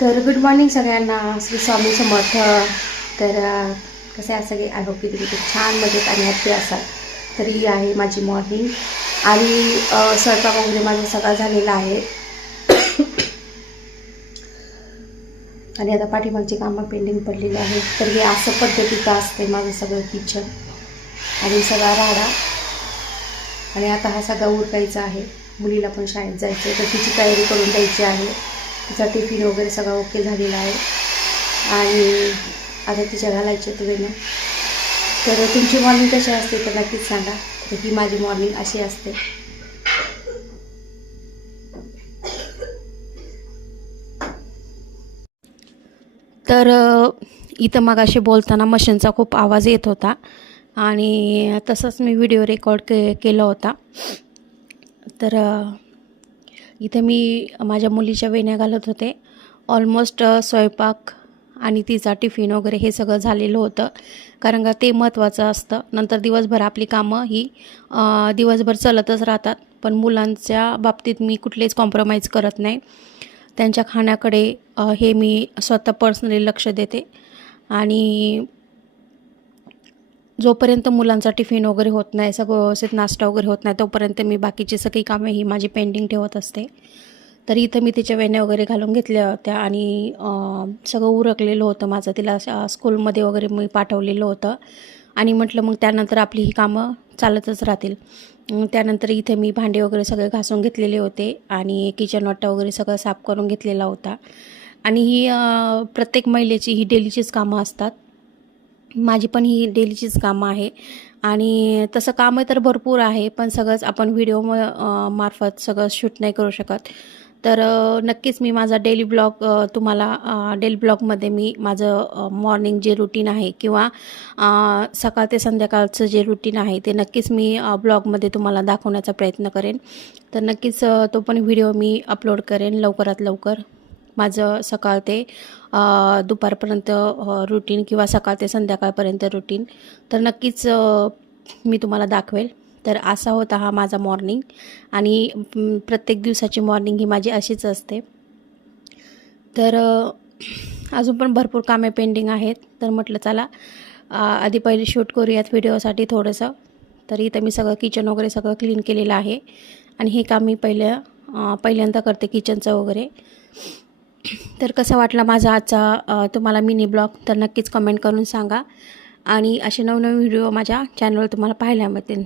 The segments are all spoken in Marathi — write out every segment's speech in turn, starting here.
तर गुड मॉर्निंग सगळ्यांना, श्री स्वामी समर्थ. तर कसे आहे सगळे? आय होप की तुम्ही खूप छान मजेत आणि हॅप्पी असाल. तर ही आहे माझी मॉर्निंग आणि स्वयंपाक वगैरे माझा सगळा झालेला आहे आणि आता पाठीमागची कामं पेंडिंग पडलेली आहेत. तर हे असं पद्धतीचं असते माझं सगळं किचन आणि सगळा राडा. आणि आता हा सगळा उरकायचा आहे. मुलीला पण शाळेत जायचं आहे तर तिची तयारी करून द्यायची आहे. तिचा टिफिन वगैरे सगळा ओके झालेला आहे आणि आता तिच्या घालायचे ट्रेनं. तर तुमची मॉर्निंग कशी असते तर नक्कीच सांगा. तर ही माझी मॉर्निंग अशी असते. तर इथं मगाशी बोलताना मशीनचा खूप आवाज येत होता आणि तसंच मी व्हिडिओ रेकॉर्ड केला होता. तर इथे मी माझ्या मुलीच्या वेण्या घालत होते. ऑलमोस्ट स्वयंपाक आणि तिचा टिफिन वगैरे हे सगळं झालेलं होतं, कारण का ते महत्त्वाचं असतं. नंतर दिवसभर आपली कामं ही दिवसभर चालतच राहतात, पण मुलांच्या बाबतीत मी कुठलेच कॉम्प्रोमाइज करत नाही. त्यांच्या खाण्याकडे हे मी स्वतः पर्सनली लक्ष देते आणि जोपर्यंत मुलांचा टिफिन वगैरे होत नाही, सगळं व्यवस्थित नाश्ता वगैरे होत नाही, तोपर्यंत मी बाकीची सगळी कामे ही माझी पेंडिंग ठेवत असते. तर इथं मी तिच्या वेण्या वगैरे घालून घेतल्या होत्या आणि सगळं उरकलेलं होतं माझं. तिला स्कूलमध्ये वगैरे मी पाठवलेलं होतं आणि म्हटलं मग त्यानंतर आपली ही कामं चालतच राहतील. त्यानंतर इथे मी भांडे वगैरे सगळे घासून घेतलेले होते आणि किचन वाटा वगैरे सगळं साफ करून घेतलेला होता. आणि ही प्रत्येक महिलेची ही डेलीचीच कामं असतात. माझी पण ही डेलीचीच कामं आहे आणि तसं कामं तर भरपूर आहे, पण सगळंच आपण व्हिडिओ मार्फत सगळं शूट नाही करू शकत. तर नक्कीच मी माझा डेली ब्लॉग तुम्हाला डेली ब्लॉगमध्ये मी माझं मॉर्निंग जे रुटीन आहे किंवा सकाळ ते संध्याकाळचं जे रुटीन आहे ते नक्कीच मी ब्लॉगमध्ये तुम्हाला दाखवण्याचा प्रयत्न करेन. तर नक्कीच तो पण व्हिडिओ मी अपलोड करेन लवकरात लवकर. माझं सकाळ ते दुपारपर्यंत रुटीन किंवा सकाळ ते संध्याकाळपर्यंत रुटीन तर नक्कीच मी तुम्हाला दाखवेल. तर असा होता हा माझा मॉर्निंग आणि प्रत्येक दिवसाची मॉर्निंग ही माझी अशीच असते. तर अजून पण भरपूर कामे पेंडिंग आहेत. तर म्हटलं चला आधी पहिले शूट करूयात व्हिडिओसाठी थोडंसं. तर इथं मी सगळं किचन वगैरे सगळं क्लीन केलेलं आहे आणि हे काम मी पहिल्यांदा करते किचनचं वगैरे. तर कसा वाटला माझा आजचा तुम्हाला मिनी ब्लॉग तर नक्कीच कमेंट करून सांगा आणि असे नवनवीन व्हिडिओ माझ्या चॅनलवर तुम्हाला पाहायला मिळतील.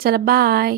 चला बाय.